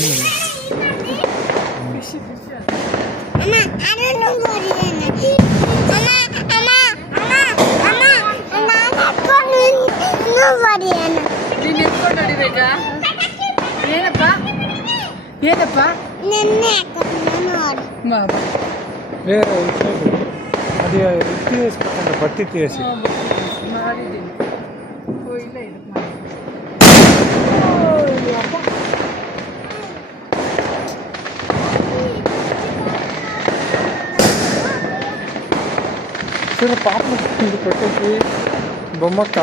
ನೀನು ಎತ್ಕೊಂಡು ಹೊಡಿಬೇಕಾ? ಏನಪ್ಪ ಏನಪ್ಪ ಬಾಬಾ అది తీసి బట్టి తీసి ಮಾಡಿದ್ದೀನಿ. ಓ ಇಲ್ಲ ಇದು ಮಾಡಿ సరే పాప కొట్టేసి బొమ్మక్క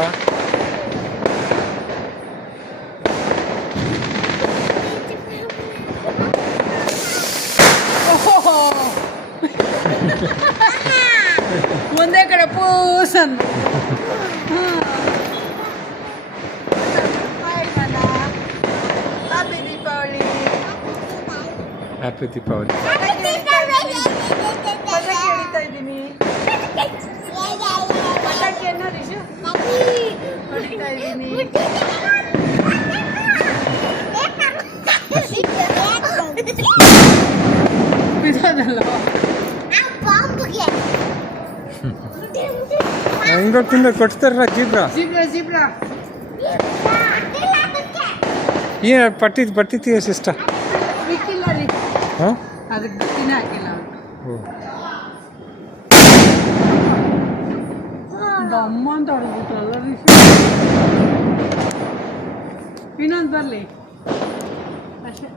ಒಂದೇ ಕಡೆ ಪೂಸನ್ ಹ್ಯಾಪಿ ದೀಪಾವಳಿ. ಹ್ಯಾಪಿ ದೀಪಾವಳಿ. ಪಟಾಕಿ ಹೊಡಿತಾ ಇದ್ದೀನಿ. ಪಟಾಕಿಯನ್ನು ರಿಷು ಹೊಡಿತಾ ಇದ್ದೀನಿ. ಬಿಡೋದಲ್ಲ ಹೆಂಗೋಗ್ತಿಂದ ಕೊಡ್ತಾರ ಜೀಬ್ರಾ ಜಿಬ್ರಾ ಜಿಬ್ರಾ ಏನು ಬಟ್ಟಿ ತೀಯಸ್ ಇಷ್ಟ ಬಿಕ್ಕಿಲ್ಲ ರೀ. ಹಾಂ ಅದಕ್ಕೆ ಬತ್ತಿನೇ ಹಾಕಿಲ್ಲ ಅಮ್ಮ ಅಂತ ಹೊಡೆದ್ಬಿಟ್ರಲ್ಲ ರೀ. ಇನ್ನೊಂದು ಬರಲಿ ಅಷ್ಟೇ.